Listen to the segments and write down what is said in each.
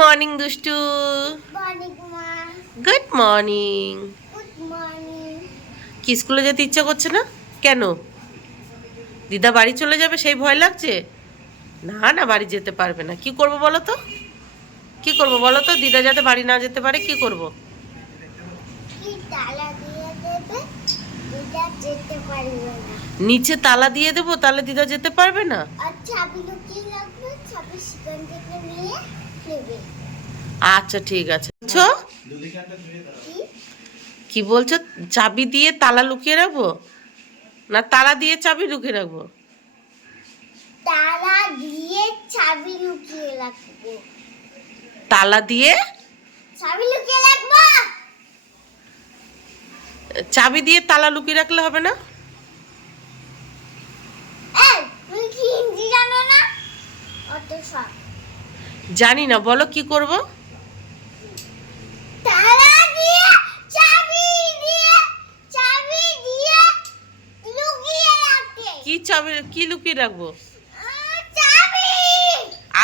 Morning দুষ্টু good morning কি স্কুলে যেতে ইচ্ছা করছে না? কেন? দিদা বাড়ি চলে যাবে সেই ভয় লাগছে? না না বাড়ি যেতে পারবে না। কি করব বলো তো? কি করব বলো তো? দিদা যাতে বাড়ি না যেতে পারে কি করব? কি তালা দিয়ে দেবে? এটা যেতে পারবে না। নিচে তালা দিয়ে দেবো তাহলে দিদা যেতে পারবে না? চাবিগুলো কি চাবি সেখান থেকে আচ্ছা ঠিক আছে। বুঝছ কি বলছো? চাবি দিয়ে তালা লুকিয়ে রাখব? না তালা দিয়ে চাবি লুকিয়ে রাখব? তালা দিয়ে চাবি লুকিয়ে রাখব। তালা দিয়ে? চাবি লুকিয়ে রাখব? চাবি দিয়ে তালা লুকিয়ে রাখলে হবে না? এই তুমি কি হিন্দি জানো না? অত সব। জানি না বলো কি করব? কি চাবি কি লুকিয়ে রাখব?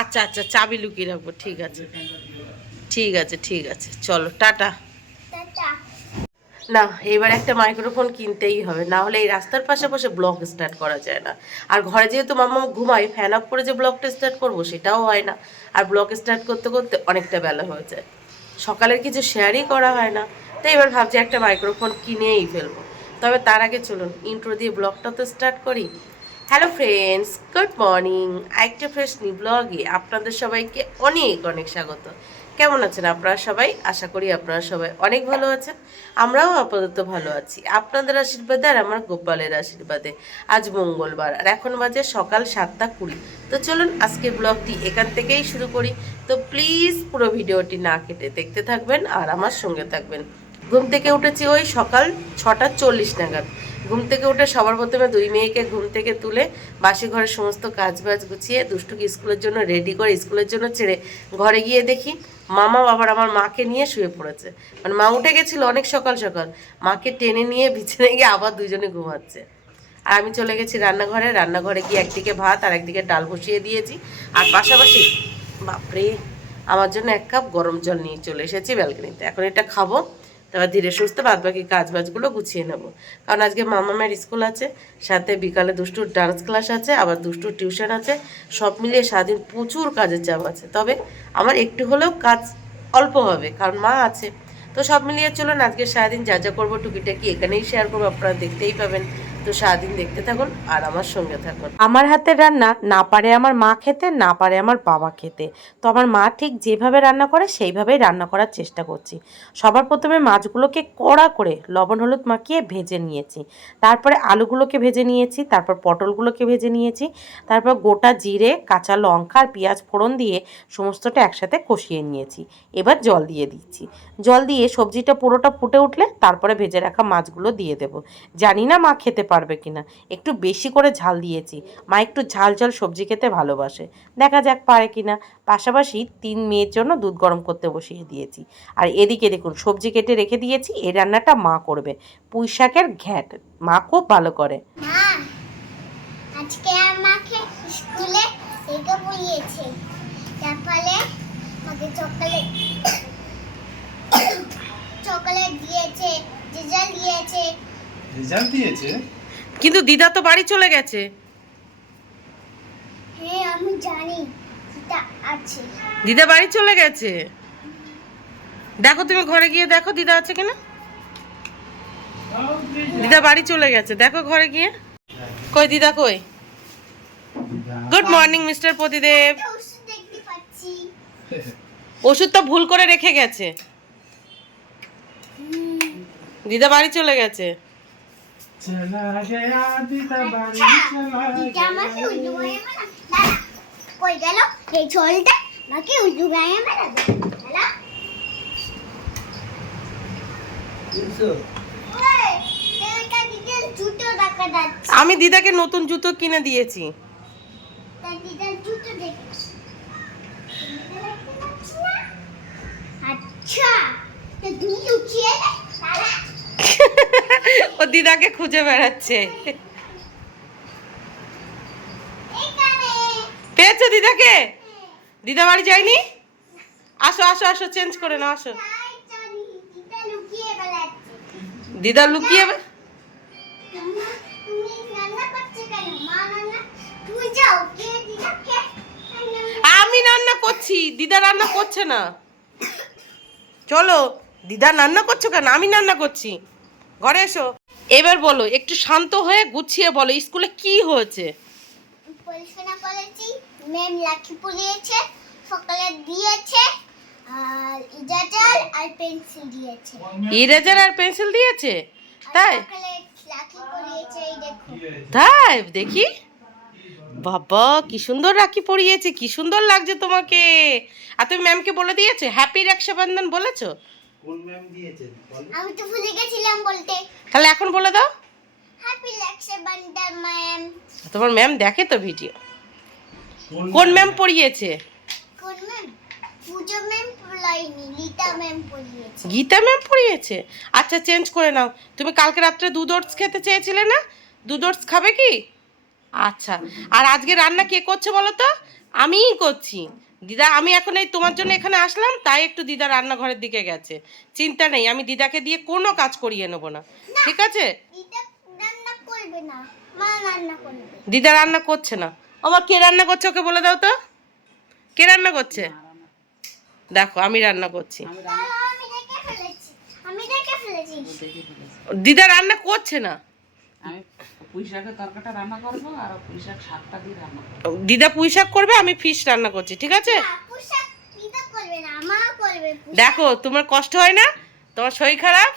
আচ্ছা আচ্ছা চাবি লুকিয়ে রাখব ঠিক আছে। ঠিক আছে ঠিক আছে চলো টাটা। না, এবার একটা মাইক্রোফোন কিনতেই হবে। না হলে এই রাস্তার পাশাপাশি ব্লগ স্টার্ট করা যায় না। আর ঘরে যেহেতু মামা ঘুমাই ফ্যান অফ করে যে ব্লগটা স্টার্ট করব সেটাও হয় না। আর ব্লগ স্টার্ট করতে করতে অনেকটা বেলা হয়ে যায়। সকালের কিছু শেয়ারই করা হয় না। তাই এবার ভাবছি একটা মাইক্রোফোন কিনেই ফেলব। তবে তার আগে চলুন ইন্ট্রো দিয়ে ব্লগটা তো স্টার্ট করি। হ্যালো ফ্রেন্ডস গুড মর্নিং একটা ফ্রেশ নি ব্লগে আপনাদের সবাইকে অনেক অনেক স্বাগত। কেমন আছেন আপনারা সবাই? আশা করি আপনারা সবাই অনেক ভালো আছেন। আমরাও আপাতত ভালো আছি। আপনাদের আশীর্বাদে আর আমার গোপালের আশীর্বাদে আজ মঙ্গলবার আর এখন বাজে সকাল সাতটা কুড়ি। তো চলুন আজকে ব্লগটি এখান থেকেই শুরু করি। তো প্লিজ পুরো ভিডিওটি না কেটে দেখতে থাকবেন আর আমার সঙ্গে থাকবেন। ঘুম থেকে উঠেছি ওই সকাল ছটা চল্লিশ নাগাদ। ঘুম থেকে উঠে সবার প্রথমে দুই মেয়েকে ঘুম থেকে তুলে বাসি ঘরের সমস্ত কাজ বাজ গুছিয়ে দুষ্টুকে স্কুলের জন্য রেডি করে স্কুলের জন্য ছেড়ে ঘরে গিয়ে দেখি মামা বাবার আমার মাকে নিয়ে শুয়ে পড়েছে। মানে মা উঠে গেছিল অনেক সকাল সকাল। মাকে টেনে নিয়ে বিছানায় গিয়ে আবার দুজনে ঘুমাচ্ছে। আর আমি চলে গেছি রান্নাঘরে। রান্নাঘরে গিয়ে একদিকে ভাত আর একদিকে ডাল বসিয়ে দিয়েছি। আর পাশাপাশি, বাপরে, আমার জন্য এক কাপ গরম জল নিয়ে চলে এসেছি ব্যালকনিতে। এখন এটা খাব। তারপর ধীরে সুস্থ বাদ বাকি কাজ বাজগুলো গুছিয়ে নেব। কারণ আজকে মামামের স্কুল আছে, সাথে বিকালে দুষ্টুর ডান্স ক্লাস আছে, আবার দুষ্টুর টিউশন আছে, সব মিলিয়ে সারাদিন প্রচুর কাজের চাপ আছে। তবে আমার একটু হলেও কাজ অল্প হবে, কারণ মা আছে। তো সব মিলিয়ে চলুন আজকে সারাদিন যা যা করব টুকিটাকি এখানেই শেয়ার করব, আপনারা দেখতেই পাবেন। তো সারাদিন দেখতে থাকুন আর আমার সঙ্গে থাকুন। আমার হাতের রান্না না পারে আমার মা খেতে, না পারে আমার বাবা খেতে। তো আমার মা ঠিক যেভাবে রান্না করে, সেইভাবেই রান্না করার চেষ্টা করছি। সবার প্রথমে মাছগুলোকে কড়া করে লবণ, হলুদ মাখিয়ে ভেজে নিয়েছি। তারপরে আলুগুলোকে ভেজে নিয়েছি, তারপর পটলগুলোকে ভেজে নিয়েছি। তারপর গোটা জিরে, কাঁচা লঙ্কা আর পেঁয়াজ ফোড়ন দিয়ে সমস্তটা একসাথে কষিয়ে নিয়েছি। এবার জল দিয়ে দিচ্ছি। জল দিয়ে সবজিটা পুরোটা ফুটে উঠলে তারপরে ভেজে রাখা মাছগুলো দিয়ে দেব। জানি না মা খেতে পারবে কিনা? একটু বেশি করে ঝাল দিয়েছি। মা একটু ঝাল ঝাল সবজি খেতে ভালোবাসে। দেখা যাক পারে কিনা। পাশাপাশি তিন মেয়ের জন্য দুধ গরম করতে বসিয়ে দিয়েছি। আর এদিকে দেখুন সবজি কেটে রেখে দিয়েছি। এই রান্নাটা মা করবে। পুঁই শাকের ঘ্যাট। মা খুব ভালো করে। আজকে আমাকে স্কুলে এটা পড়িয়েছে তারপরে আমাকে চকলেট চকলেট দিয়েছে রেজাল্ট দিয়েছে। রেজাল্ট দিয়েছে? কিন্তু দিদা তো বাড়ি চলে গেছে। হ্যাঁ আমি জানি। আছে। দিদা বাড়ি চলে গেছে? দেখো তুমি ঘরে গিয়ে দেখো দিদা আছে কিনা। দিদা বাড়ি চলে গেছে দেখো ঘরে গিয়ে। কই দিদা কই? গুড মর্নিং মিস্টার প্রতিদেব ওষুধ তো ভুল করে রেখে গেছে। দিদা বাড়ি চলে গেছে। চলা গয়া দিদা বাড়ি চলা দিদা আমাকে উল্টু গায়ে মারা দাঁড়া কই গেল? এই ছোলটা আমাকে উল্টু গায়ে মারা দাঁড়া। ওই, এটা দিদার জুতো দেখা যাচ্ছে। আমি দিদাকে নতুন জুতো কিনে দিয়েছি। আচ্ছা তুমি লুকিয়ে ও দিদাকে খুঁজে বেড়াচ্ছে। পেয়েছ দিদাকে? দিদা বাড়ি যায়নি? আসো আসো আসো চেঞ্জ করে নাও, আসো। দিদা লুকিয়ে আমি রান্না করছি, দিদা রান্না করছে না। চলো, দিদা রান্না করছ কেন? আমি রান্না করছি। ঘরে এসো। এবার বলো একটু শান্ত হয়ে গুছিয়ে বলো স্কুলে কি হয়েছে? পড়াশোনা করেছি ম্যাম লাঠি পরিয়েছে সকালে দিয়েছে আর ইজাজার আর পেন্সিল দিয়েছে। ইরেজার আর পেন্সিল দিয়েছে? তাই? তাই দেখি। বাবা কি সুন্দর রাখি পরিয়েছে কি সুন্দর লাগছে তোমাকে। আর তুমি ম্যামকে বলে দিয়েছ? হ্যাপি রক্ষাবন্ধন বলেছ? কোন ম্যাম দিয়েছে বলো। আমি তো ভুলে গেছিলাম বলতে। তাহলে এখন বলে দাও। হ্যাপি লাগছে বান্ডার ম্যাম তোমার ম্যাম দেখে তো ভিডিও। কোন ম্যাম? পড়িয়েছে? কোন ম্যাম? পুজো ম্যাম পড়িয়েছে। গীতা ম্যাম পড়িয়েছে? আচ্ছা চেঞ্জ করে নাও। তুমি কালকে রাত্রে দুধ ওটস খেতে চেয়েছিলে না? দুধ ওটস খাবে কি? আচ্ছা। আর আজকে রান্না কে করছে বলো তো? আমিই করছি। দিদা আমি এখন এই তোমার জন্য এখানে আসলাম তাই একটু দিদা রান্নাঘরের দিকে গেছে। চিন্তা নেই আমি দিদাকে দিয়ে কোনো কাজ করিয়ে নেব না। ঠিক আছে? লিতা রান্না করবে না মা রান্না করবে। দিদা রান্না করছে না। আমার কে রান্না করছে ওকে বলে দাও তো। কে রান্না করছে? দেখো আমি রান্না করছি। তাহলে আমি দেখে ফেলেছি। আমি দেখে ফেলেছি। দিদা রান্না করছে না। দিদা পুঁই শাক করবে আমি ফিশ রান্না করছি ঠিক আছে। দেখো তোমার কষ্ট হয় না? তোমার শরীর খারাপ?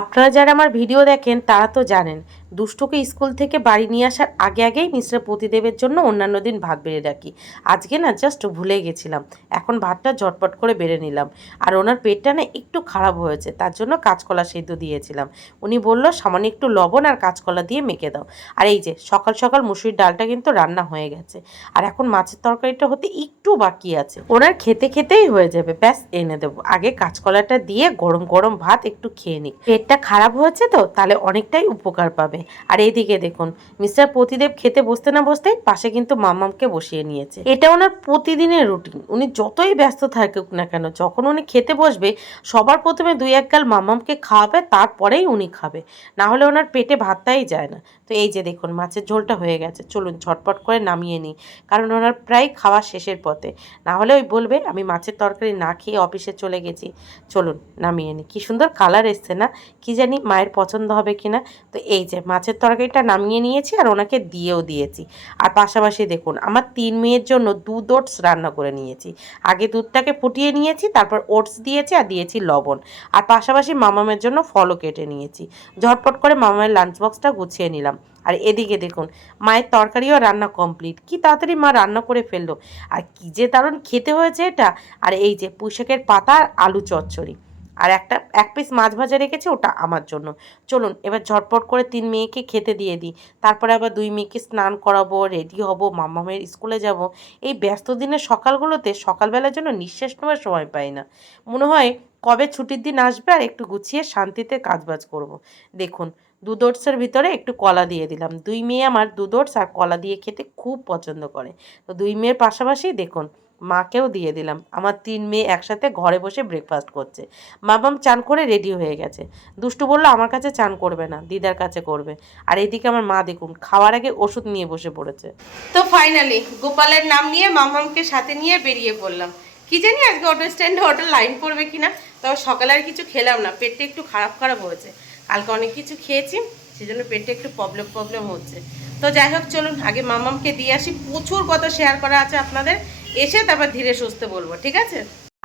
আপনারা যারা আমার ভিডিও দেখেন তারা তো জানেন দুষ্টুকে স্কুল থেকে বাড়ি নিয়ে আসার আগে আগেই মিস্টার প্রতিদেবের জন্য অন্যান্য দিন ভাত বেড়ে রাখি। আজকে না জাস্ট ভুলে গেছিলাম। এখন ভাতটা ঝটপট করে বেড়ে নিলাম। আর ওনার পেটটা না একটু খারাপ হয়েছে, তার জন্য কাঁচকলা সেদ্ধ দিয়েছিলাম। উনি বলল, সামান্য একটু লবণ আর কাঁচকলা দিয়ে মেখে দাও। আর এই যে, সকাল সকাল মুসুরির ডালটা কিন্তু রান্না হয়ে গেছে। আর এখন মাছের তরকারিটা হতে একটু বাকি আছে। ওনার খেতে খেতেই হয়ে যাবে, ব্যাস এনে দেবো। আগে কাঁচকলাটা দিয়ে গরম গরম ভাত একটু খেয়ে নিই পেটটা খারাপ হয়েছে তো, তাহলে অনেকটাই উপকার পাবে। আর এইদিকে দেখুন, মিস্টার প্রতিদেব খেতে বসতে না বসতেই পাশে কিন্তু মামামকে বসিয়ে নিয়েছে। এটা ওনার প্রতিদিনের রুটিন। উনি যতই ব্যস্ত থাকুক না কেন, যখন উনি খেতে বসবে, সবার প্রথমে দুই এক গাল মামামকে খাওয়াবে, তারপরেই উনি খাবে। না হলে ওনার পেটে ভাতটাই যায় না। তো এই যে দেখুন, মাছের ঝোলটা হয়ে গেছে। চলুন ঝটপট করে নামিয়ে নিই। কারণ ওনার প্রায় খাওয়া শেষের পথে। না হলে ওই বলবে, আমি মাছের তরকারি না খেয়ে অফিসে চলে গেছি। চলুন নামিয়ে নিই। কী সুন্দর কালার এসছে না? কি জানি মায়ের পছন্দ হবে কি না? তো এই যে মাছের তরকারিটা নামিয়ে নিয়েছি আর ওনাকে দিয়েও দিয়েছি। আর পাশাপাশি দেখুন, আমার তিন মেয়ের জন্য দুধ ওটস রান্না করে নিয়েছি। আগে দুধটাকে ফুটিয়ে নিয়েছি, তারপর ওটস দিয়েছি আর দিয়েছি লবণ। আর পাশাপাশি মামামের জন্য ফলও কেটে নিয়েছি। ঝটপট করে মামামের লাঞ্চ বক্সটা গুছিয়ে নিলাম। আর এদিকে দেখুন, মায়ের তরকারিও রান্না কমপ্লিট কি তাড়াতাড়ি মা রান্না করে ফেলল? আর কি যে দারুণ খেতে হয়েছে এটা! আর এই যে পুঁইশাকের পাতা আর আলু চচ্চড়ি। আর একটা, এক পিস মাছ ভাজা রেখেছি, ওটা আমার জন্য। চলুন, এবার ঝটপট করে তিন মেয়েকে খেতে দিয়ে দিই। তারপরে আবার দুই মেয়েকে স্নান করাবো রেডি হব, মামামের স্কুলে যাব। এই ব্যস্ত দিনের সকালগুলোতে সকালবেলার জন্য নিঃশ্বাস নেওয়ার সময় পাই না। মনে হয় কবে ছুটির দিন আসবে আর একটু গুছিয়ে শান্তিতে কাজবাজ করব। দেখুন দুধ ওটসের ভিতরে একটু কলা দিয়ে দিলাম। দুই মেয়ে আমার দুধ ওটস আর কলা দিয়ে খেতে খুব পছন্দ করে। তো দুই মেয়ের পাশাপাশি দেখুন, মাকেও দিয়ে দিলাম। আমার তিন মেয়ে একসাথে ঘরে বসে ব্রেকফাস্ট করছে। মামাম চান করে রেডি হয়ে গেছে। দুষ্টু বলল, আমার কাছে চান করবে না, দিদার কাছে করবে। আর এদিকে আমার মা দেখুন, খাওয়ার আগে ওষুধ নিয়ে বসে পড়েছে। তো ফাইনালি গোপালের নাম নিয়ে মামামকে সাথে নিয়ে বেরিয়ে পড়লাম। কি জানি আজকে অটো স্ট্যান্ডে অটো লাইন পড়বে কিনা, তবে সকালে আর কিছু খেলাম না। পেটটা একটু খারাপ খারাপ হয়েছে। কালকে অনেক কিছু খেয়েছি, সেজন্য পেটে একটু প্রবলেম প্রবলেম হচ্ছে। তো যাই হোক, চলুন, আগে মামামকে দিয়ে আসি। প্রচুর কথা শেয়ার করা আছে আপনাদের। এসে তারপর ধীরে সুস্থে বলব, ঠিক আছে?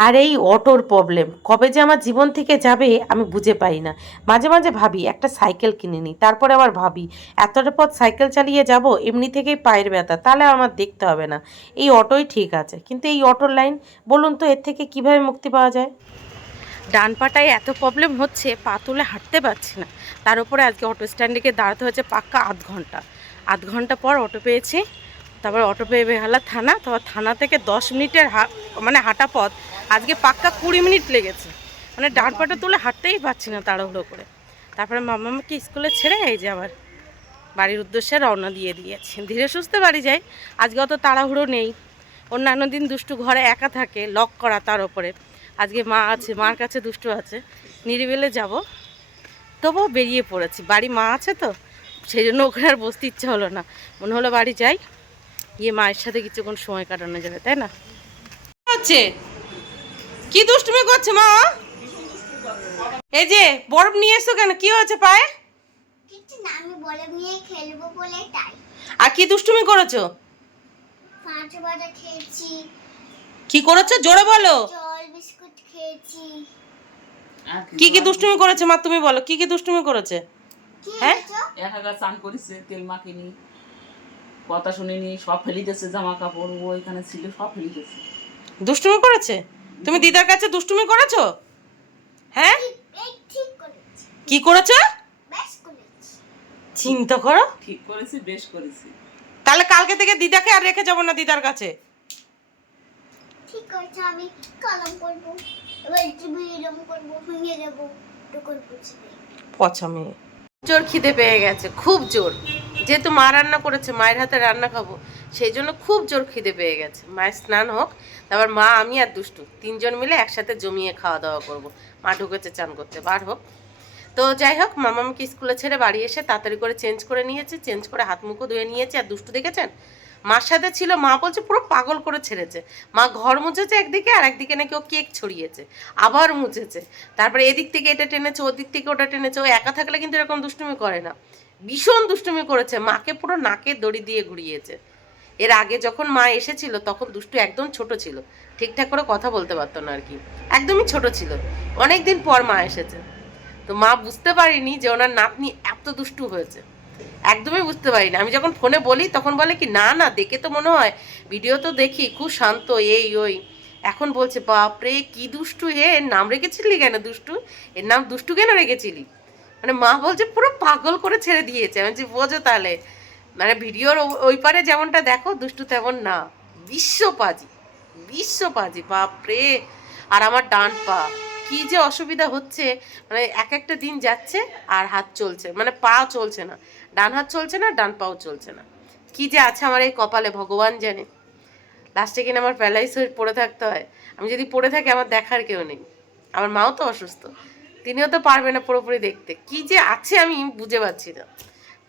আর এই অটোর প্রবলেম কবে যে আমার জীবন থেকে যাবে, আমি বুঝে পাই না। মাঝে মাঝে ভাবি, একটা সাইকেল কিনে নিই, তারপরে আবার ভাবি, এতটা পথ সাইকেল চালিয়ে যাব, এমনি থেকেই পায়ের ব্যথা, তাহলে আমার দেখতে হবে না। এই অটোই ঠিক আছে, কিন্তু এই অটোর লাইন বলুন তো, এর থেকে কীভাবে মুক্তি পাওয়া যায়? ডান পাটায় এত প্রবলেম হচ্ছে, পা তুলে হাঁটতে পারছি না। তার উপরে আজকে অটো স্ট্যান্ডে গিয়ে দাঁড়াতে হয়েছে পাক্কা আধ ঘণ্টা। আধ ঘণ্টা পর অটো পেয়েছি। তারপর অটো পেয়ে বেহালা থানা, তারপর থানা থেকে দশ মিনিটের মানে হাঁটা পথ। আজকে পাক্কা কুড়ি মিনিট লেগেছে। মানে ডান পাটা তুলে হাঁটতেই পারছি না তাড়াহুড়ো করে। তারপরে মামামাকে স্কুলে ছেড়ে এই যে আবার বাড়ির উদ্দেশ্যে রওনা দিয়ে দিয়েছি। ধীরে সুস্থে বাড়ি যাই। আজকে অত তাড়াহুড়ো নেই। অন্যান্য দিন দুষ্টু ঘরে একা থাকে লক করা তার ওপরে আজকে মা আছে মার কাছে দুষ্টু আছে নিরিবিলে যাব। তবুও বেরিয়ে পড়েছি। বাড়ি মা আছে তো সেই জন্য ওখানে আর বসতে ইচ্ছে হলো না। মনে হলো বাড়ি যাই গিয়ে মায়ের সাথে কিছুক্ষণ সময় কাটানো যাবে তাই না? হচ্ছে কি দুষ্টুমি করছে মা? এই যে বরফ নিয়ে এসো কেন? কি হয়েছে পায়ে? কিছু না আমি বলে নিয়ে খেলব বলে তাই। আর কি দুষ্টুমি করেছ? পাঁচ বাজা খেয়েছি কি করেছ? জোরে বলো। জল বিস্কুট কি কি দুষ্টুমি করেছে মা তুমি বলো কি কি দুষ্টুমি করেছে? হ্যাঁ? এক একা চান করেছে তেল মাখিনি কথা শুনিনি সব ফেলি দিয়েছে জামা কাপড় ও এখানে ছিল সব ফেলি দিয়েছে। দুষ্টুমি করেছে? তুমি দিদার কাছে দুষ্টুমি করেছ? হ্যাঁ? কি করেছ। চিন্তা করো। ঠিক করেছি বেশ করেছি। তাহলে কালকে থেকে দিদাকে আর রেখে যাব না দিদার কাছে। ঠিক করেছে আমি কলম করব, এবার এরম করব ভেঙে দেবো পচা মেয়ে। জোর খিদে পেয়ে গেছে, খুব জোর। যেহেতু মা রান্না করেছে, মায়ের হাতে রান্না খাব, সেই জন্য খুব জোর খিদে পেয়ে গেছে। মায়ের স্নান হোক, তারপর মা, আমি আর দুষ্টু, তিনজন মিলে একসাথে জমিয়ে খাওয়া দাওয়া করব। মা ঢুকেছে, চান করতে, বার হোক। তো যাই হোক মামাকে স্কুলে ছেড়ে বাড়ি এসে তাড়াতাড়ি করে চেঞ্জ করে নিয়েছে, চেঞ্জ করে হাত মুখও ধুয়ে নিয়েছে। আর দুষ্টু দেখেছেন? মার সাথে ছিল, মা বলছে পুরো পাগল করে ছেড়েছে। মা ঘর মুছেছে একদিকে আর একদিকে নাকি ও কেক ছড়িয়েছে, আবার মুছেছে। তারপরে এদিক থেকে এটা টেনেছে, ওদিক থেকে ওটা টেনেছে, ও একা থাকলে কিন্তু এরকম দুষ্টুমি করে না। ভীষণ দুষ্টুমি করেছে, মাকে পুরো নাকে দড়ি দিয়ে ঘুরিয়েছে। এর আগে যখন মা এসেছিল, তখন দুষ্টু একদম ছোট ছিল, ঠিকঠাক করে কথা বলতে পারতো না আর কি, একদমই ছোট ছিল। অনেক দিন পর মা এসেছে। তো মা বুঝতে পারিনি যে ওনার নাতনি এত দুষ্টু হয়েছে। একদমই বুঝতে পারি না আমি যখন ফোনে বলি, তখন বলে কি, না না, দেখে তো মনে হয় ভিডিও তো দেখি, খুব শান্ত, এই, ওই। এখন বলছে, বাপরে, কি দুষ্টু হে, এর নাম রেখেছিলি কেন দুষ্টু? এর নাম দুষ্টু কেন রেখেছিলি? মানে মা বলছে, পুরো পাগল করে ছেড়ে দিয়েছে। আমি বলছি, বোঝো তাহলে। মানে ভিডিওর ওই পারে যেমনটা দেখো, দুষ্টু তেমন না। বিশ্ব পাজি বিশ্ব পাজি বাপরে! আর আমার ডান পা, কি যে অসুবিধা হচ্ছে। মানে এক একটা দিন যাচ্ছে আর হাত চলছে মানে পা চলছে না। ডান হাত চলছে না, ডান পাও চলছে না। কি যে আছে আমার এই কপালে, ভগবান জানে। লাস্টে কিনা আমার প্যালাইস হয়ে পড়ে থাকতে হয়। আমি যদি পড়ে থাকি, আমার দেখার কেউ নেই। আমার মাও তো অসুস্থ। তিনিও তো পারবে না পুরোপুরি দেখতে। কি যে আছে আমি বুঝে পাচ্ছি না।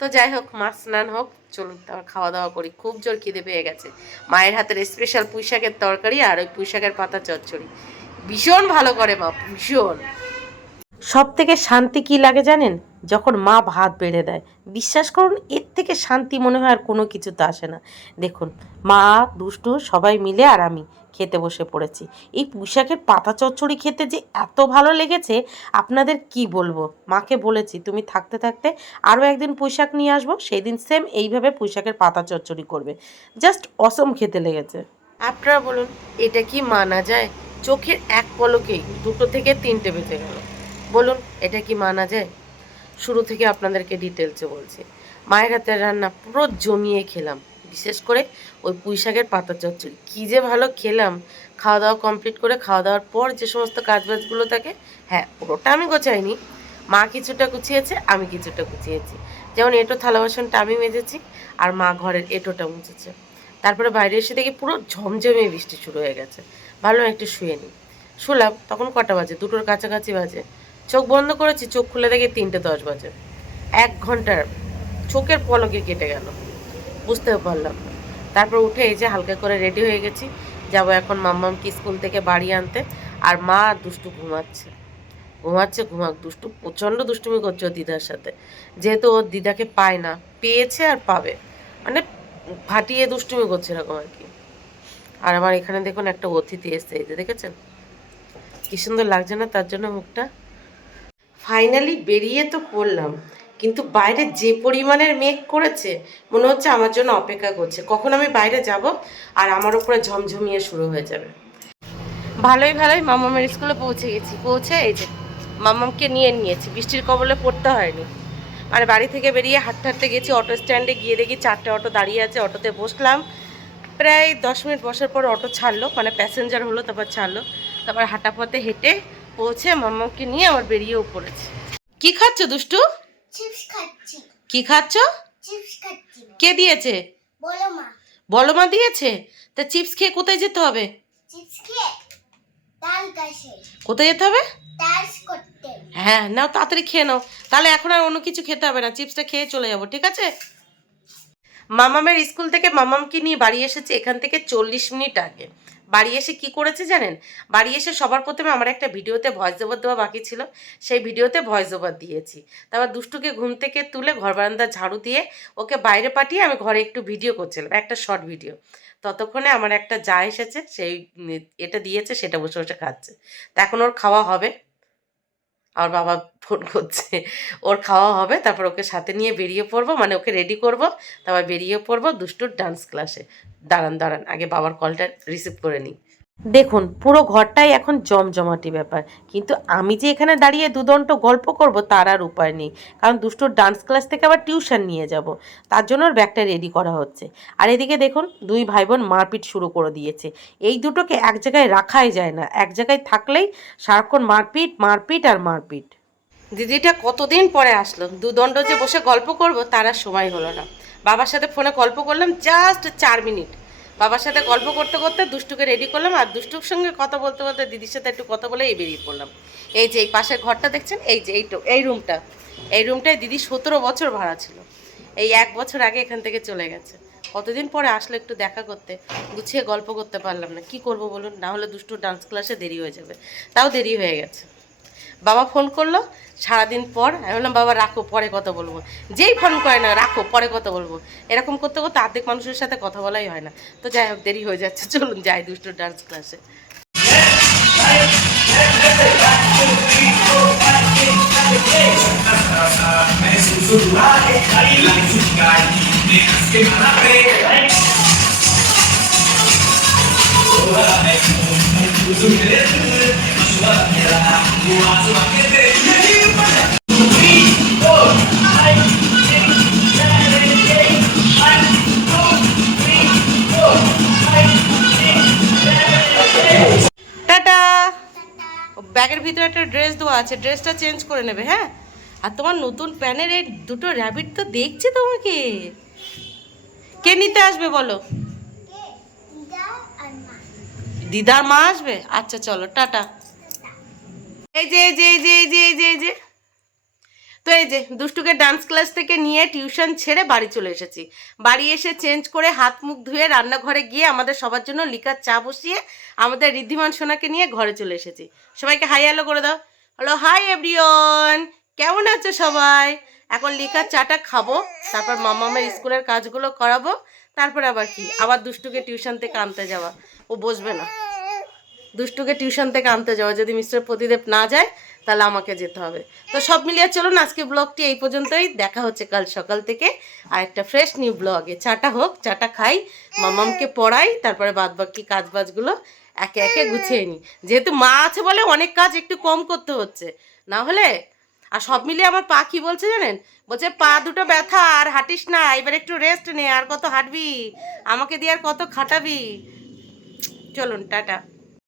তো যাই হোক, মা স্নান হোক, চলুন তারপর খাওয়া দাওয়া করি। খুব জোর খিদে পেয়ে গেছে। মায়ের হাতের স্পেশাল পুঁই শাকের তরকারি আর ওই পুঁই শাকের পাতা চচ্চড়ি। ভীষণ ভালো করে মা, ভীষণ। সব থেকে শান্তি কি লাগে জানেন? যখন মা ভাত বেড়ে দেয়। বিশ্বাস করুন, এর থেকে শান্তি মনে হয় আর কোনো কিছুতে আসে না। দেখুন, মা, দুষ্টু সবাই মিলে আর আমি খেতে বসে পড়েছি। এই পুঁশাকের পাতা চচ্চড়ি খেতে যে এত ভালো লেগেছে, আপনাদের কি বলব? মাকে বলেছি, তুমি থাকতে থাকতে আরও একদিন পুঁইশাক নিয়ে আসব সেই দিন সেম এইভাবে পুঁইশাকের পাতা চচ্চড়ি করবে। জাস্ট অসম খেতে লেগেছে। আপনারা বলুন, এটা কি মানা যায়? চোখের এক পলকেই দুটো থেকে তিনটে বেজে গেল। বলুন, এটা কি মানা যায়? শুরু থেকে আপনাদেরকে ডিটেলসে বলছি। মায়ের হাতের রান্না পুরো জমিয়ে খেলাম। বিশেষ করে ওই পুঁই শাকের পাতা চচ্চড়ি। কী যে ভালো খেলাম। খাওয়া দাওয়া কমপ্লিট করে খাওয়া দাওয়ার পর যে সমস্ত কাজবাজগুলো থাকে হ্যাঁ পুরোটা আমি গোছাইনি। মা কিছুটা গুছিয়েছে, আমি কিছুটা গুছিয়েছি। যেমন এঁটো, থালা বাসনটা আমি মেজেছি আর মা ঘরের এঁটোটা মুছেছে। তারপরে বাইরে এসে দেখি পুরো ঝমঝমে বৃষ্টি শুরু হয়ে গেছে। ভালো একটু শুয়ে নিই শুলাম, তখন কটা বাজে? দুটোর কাছাকাছি বাজে। চোখ বন্ধ করেছি, চোখ খুলে দেখি তিনটে দশ বাজে। এক ঘণ্টার চোখের পলকে কেটে গেল। বুঝতেও পারলাম তারপর উঠে এই যে হালকা করে রেডি হয়ে গেছি, যাব এখন মাম্মামকে স্কুল থেকে বাড়ি আনতে। আর মা দুষ্টু ঘুমাচ্ছে। ঘুমাচ্ছে, ঘুমাক দুষ্টু, প্রচণ্ড দুষ্টুমি করছে দিদার সাথে। যেহেতু ওর দিদাকে পায় না, পেয়েছে আর পাবে। মানে ফাটিয়ে দুষ্টুমি করছে এরকম আর কি। আর আমার এখানে দেখুন একটা অতিথি এসছে, এই যে দেখেছেন? কি সুন্দর লাগছে না তার জন্য মুখটা? ফাইনালি বেরিয়ে তো পড়লাম। কিন্তু বাইরে যে পরিমাণের মেঘ করেছে, মনে হচ্ছে আমার জন্য অপেক্ষা করছে। কখন আমি বাইরে যাব? আর আমার উপরে ঝমঝমিয়ে শুরু হয়ে যাবে। ভালোই ভালোই মামামের স্কুলে পৌঁছে গেছি। পৌঁছে এই যে মামামকে নিয়ে নিয়েছি। বৃষ্টির কবলে পড়তে হয়নি। মানে বাড়ি থেকে বেরিয়ে হাঁটতে হাঁটতে গেছি অটো স্ট্যান্ডে গিয়ে দেখি চারটে অটো দাঁড়িয়ে আছে। অটোতে বসলাম। প্রায় দশ মিনিট বসার পর অটো ছাড়লো। মানে প্যাসেঞ্জার হলো, তারপর ছাড়লো। তারপর হাঁটা পথে হেঁটে পৌঁছে মামাকে নিয়ে আবার বেরিয়েও পড়েছে। কি খাচ্ছ দুষ্টু? চিপস খাচ্ছি। কি খাচ্ছ? চিপস খাচ্ছি। কে দিয়েছে? বলো মা। বলো মা দিয়েছে? তা চিপস খেয়ে কোথায় যেতে হবে? চিপস খেয়ে কোথায় যেতে হবে? করতে। হ্যাঁ নাও তাড়াতাড়ি খেয়ে নাও। তাহলে এখন আর অন্য কিছু খেতে হবে না চিপসটা খেয়ে চলে যাব ঠিক আছে? মামামের স্কুল থেকে মামামকে নিয়ে বাড়ি এসেছে এখান থেকে চল্লিশ মিনিট আগে। বাড়ি এসে কি করেছে জানেন? বাড়ি এসে সবার প্রথমে আমার একটা ভিডিওতে ভয়েস ওভার দেওয়া বাকি ছিল, সেই ভিডিওতে ভয়েস ওভার দিয়েছি। তারপর দুষ্টুকে ঘুম থেকে তুলে ঘর বারান্দা ঝাড়ু দিয়ে ওকে বাইরে পাঠিয়ে আমি ঘরে একটু ভিডিও করছিলাম, একটা শর্ট ভিডিও ততক্ষণে আমার একটা যা এসেছে, সেই এটা দিয়েছে, সেটা বসে বসে খাচ্ছে। তা এখন ওর খাওয়া হবে। আর বাবা ফোন করছে, ওর খাওয়া হবে, তারপর ওকে সাথে নিয়ে বেরিয়ে পড়ব মানে ওকে রেডি করব, তারপর বেরিয়ে পড়ব দুষ্টুর ডান্স ক্লাসে দাঁড়ান দাঁড়ান, আগে বাবার কলটা রিসিভ করে নিই। দেখুন, পুরো ঘরটাই এখন জমজমাটি ব্যাপার। কিন্তু আমি যে এখানে দাঁড়িয়ে দুদণ্ড গল্প করব তার আর উপায় নেই। কারণ দুষ্টুর ডান্স ক্লাস থেকে আবার টিউশন নিয়ে যাব। তার জন্য ওর ব্যাগটা রেডি করা হচ্ছে। আর এদিকে দেখুন, দুই ভাই বোন মারপিট শুরু করে দিয়েছে। এই দুটোকে এক জায়গায় রাখাই যায় না। এক জায়গায় থাকলেই সারাক্ষণ মারপিট মারপিট আর মারপিট। দিদিটা কতদিন পরে আসলো? দুদণ্ড যে বসে গল্প করব তার আর সময় হলো না। বাবার সাথে ফোনে গল্প করলাম জাস্ট চার মিনিট। বাবার সাথে গল্প করতে করতে দুষ্টুকে রেডি করলাম আর দুষ্টুর সঙ্গে কথা বলতে বলতে দিদির সাথে একটু কথা বলে এই বেরিয়ে পড়লাম। এই যে এই পাশের ঘরটা দেখছেন? এই যে এইটো এই রুমটা এই রুমটায় দিদি সতেরো বছর ভাড়া ছিল। এই এক বছর আগে এখান থেকে চলে গেছে। কতদিন পরে আসলে একটু দেখা করতে। গুছিয়ে গল্প করতে পারলাম না। কি করব বলুন? না হলে দুষ্টু ডান্স ক্লাসে দেরি হয়ে যাবে। তাও দেরি হয়ে গেছে। বাবা ফোন করল, সারাদিন পর, আমি বললাম, বাবা, রাখো, পরে কথা বলব। যেই ফোন করে না, রাখো, পরে কথা বলব। এরকম করতে করতে অর্ধেক মানুষের সাথে কথা বলাই হয় না। তো যাই হোক, দেরি হয়ে যাচ্ছে, চলুন যাই দুষ্টু ডান্স ক্লাসে ব্যাগের ভিতরে একটা ড্রেস দেওয়া আছে ড্রেসটা চেঞ্জ করে নেবে হ্যাঁ? আর তোমার নতুন প্যানের এই দুটো র্যাবিট তো দেখছে তোমাকে। কে নিতে আসবে বলো? দিদা দিদার মা আসবে? আচ্ছা চলো টাটা। এই যে এই যে এই যে এই যে এই যে এই যে। তো এই যে, দুষ্টুকে ডান্স ক্লাস থেকে নিয়ে টিউশন ছেড়ে বাড়ি চলে এসেছি। বাড়ি এসে চেঞ্জ করে হাত মুখ ধুয়ে রান্নাঘরে গিয়ে আমাদের সবার জন্য লিকার চা বসিয়ে আমাদের ঋদ্ধিমান সোনাকে নিয়ে ঘরে চলে এসেছি। সবাইকে হাই হ্যালো করে দাও। হ্যালো হাই এভরিওন কেমন আছো সবাই? এখন লিকার চাটা খাব, তারপর মামামের স্কুলের কাজগুলো করাবো, তারপর আবার কি? আবার দুষ্টুকে টিউশন থেকে আনতে যাওয়া। ও বসবে না। দুষ্টুকে টিউশন থেকে আনতে যাওয়া যদি মিস্টার প্রতিদেব না যায়, তাহলে আমাকে যেতে হবে। তো সব মিলিয়ে চলুন, আজকে ব্লগটি এই পর্যন্তই। দেখা হচ্ছে কাল সকাল থেকে। আর একটা ফ্রেশ নিউ ব্লগে চাটা হোক, চাটা খাই, মামামকে পড়াই, তারপরে বাদ বাকি কাজ বাজগুলো একে একে গুছিয়ে নিই। যেহেতু মা আছে বলে অনেক কাজ একটু কম করতে হচ্ছে। না হলে? আর সব মিলিয়ে আমার পা কি বলছে জানেন? বলছে, পা দুটো ব্যথা, আর হাঁটিস না, এবার একটু রেস্ট নে, আর কত হাঁটবি? আমাকে দিয়ে আর কত খাটাবি? চলুন, টাটা।